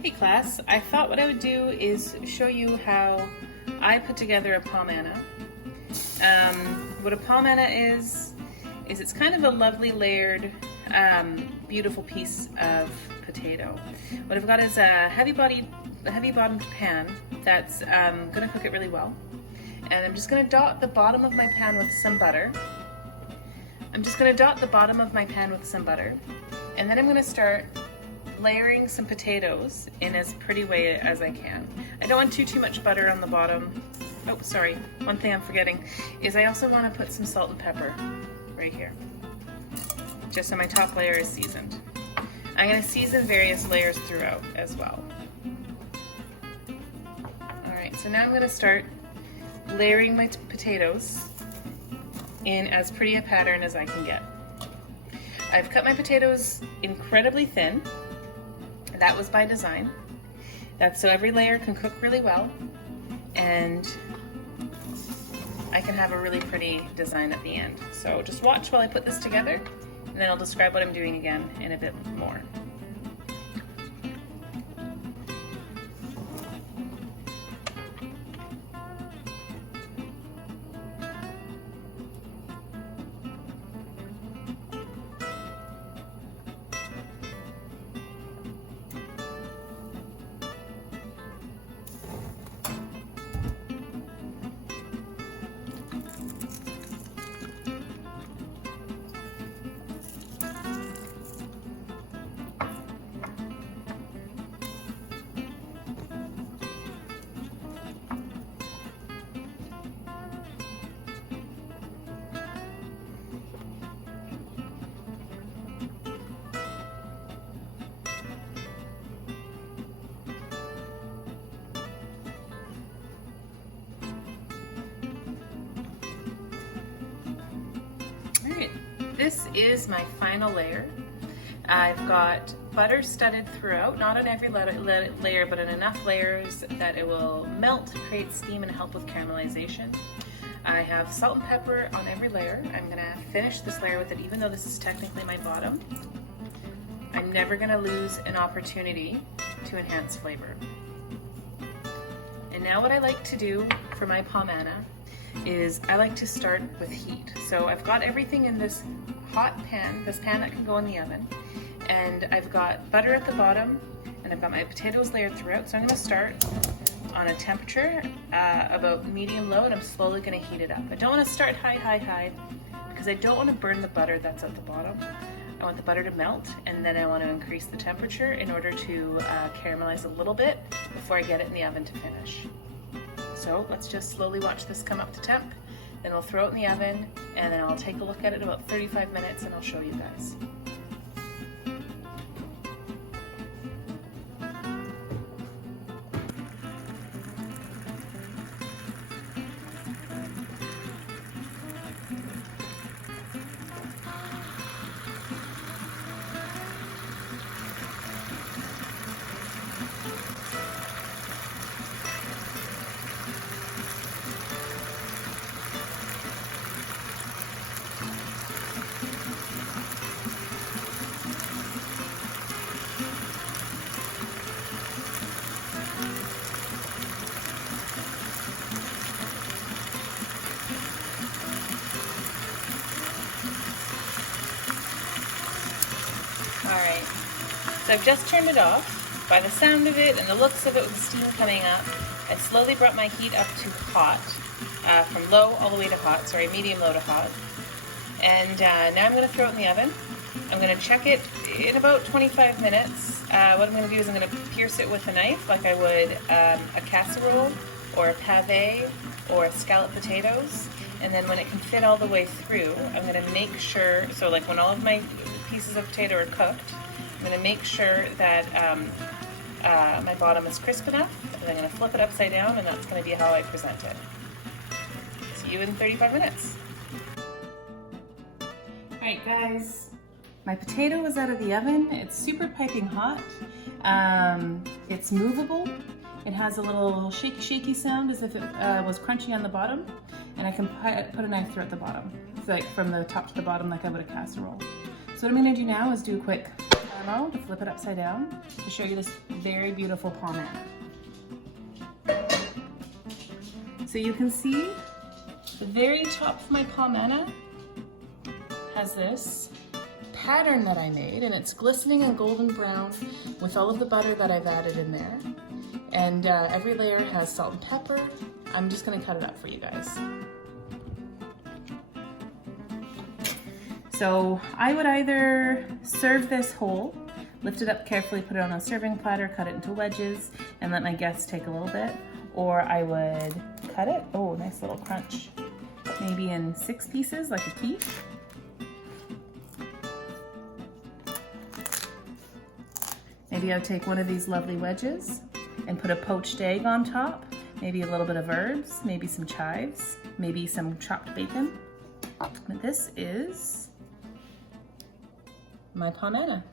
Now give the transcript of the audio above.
Hey class, I thought what I would do is show you how I put together a Pomme Anna. What a Pomme Anna is it's kind of a lovely layered, beautiful piece of potato. What I've got is a heavy bottomed pan that's gonna cook it really well. And I'm just gonna dot the bottom of my pan with some butter. And then I'm gonna start layering some potatoes in as pretty way as I can. I don't want too much butter on the bottom. Oh, sorry, one thing I'm forgetting is I also want to put some salt and pepper right here, just so my top layer is seasoned. I'm going to season various layers throughout as well. Alright, so now I'm going to start layering my potatoes in as pretty a pattern as I can get. I've cut my potatoes incredibly thin. That was by design. That's so every layer can cook really well and I can have a really pretty design at the end. So just watch while I put this together and then I'll describe what I'm doing again in a bit more. This is my final layer. I've got butter studded throughout, not on every layer, but in enough layers that it will melt, create steam, and help with caramelization. I have salt and pepper on every layer. I'm gonna finish this layer with it, even though this is technically my bottom. I'm never gonna lose an opportunity to enhance flavor. And now what I like to do for my Pomme Anna is I like to start with heat. So I've got everything in this hot pan, this pan that can go in the oven, and I've got butter at the bottom, and I've got my potatoes layered throughout. So I'm going to start on a temperature about medium low, and I'm slowly going to heat it up. I don't want to start high, because I don't want to burn the butter that's at the bottom. I want the butter to melt, and then I want to increase the temperature in order to caramelize a little bit before I get it in the oven to finish. So let's just slowly watch this come up to temp, then we'll throw it in the oven, and then I'll take a look at it in about 35 minutes and I'll show you guys. Alright, so I've just turned it off. By the sound of it and the looks of it with the steam coming up, I slowly brought my heat up to hot, from low all the way to hot, sorry, medium low to hot. And now I'm going to throw it in the oven. I'm going to check it in about 25 minutes. What I'm going to do is I'm going to pierce it with a knife like I would a casserole or a pave or scalloped potatoes. And then when it can fit all the way through, I'm going to make sure, so like when all of my pieces of potato are cooked, I'm going to make sure that my bottom is crisp enough, and I'm going to flip it upside down, and that's going to be how I present it. See you in 35 minutes. Alright guys, my potato is out of the oven. It's super piping hot. It's movable. It has a little shaky sound as if it was crunchy on the bottom, and I can put a knife through at the bottom, like from the top to the bottom like I would a casserole. So what I'm going to do now is do a quick though, to flip it upside down, to show you this very beautiful Pomme Anna. So you can see the very top of my Pomme Anna has this pattern that I made, and it's glistening and golden brown with all of the butter that I've added in there. And every layer has salt and pepper. I'm just gonna cut it up for you guys. So I would either serve this whole, lift it up carefully, put it on a serving platter, cut it into wedges, and let my guests take a little bit, or I would cut it, oh, nice little crunch, maybe in 6 pieces like a quiche. Maybe I'll take one of these lovely wedges and put a poached egg on top, maybe a little bit of herbs, maybe some chives, maybe some chopped bacon. But this is my Pomme Anna.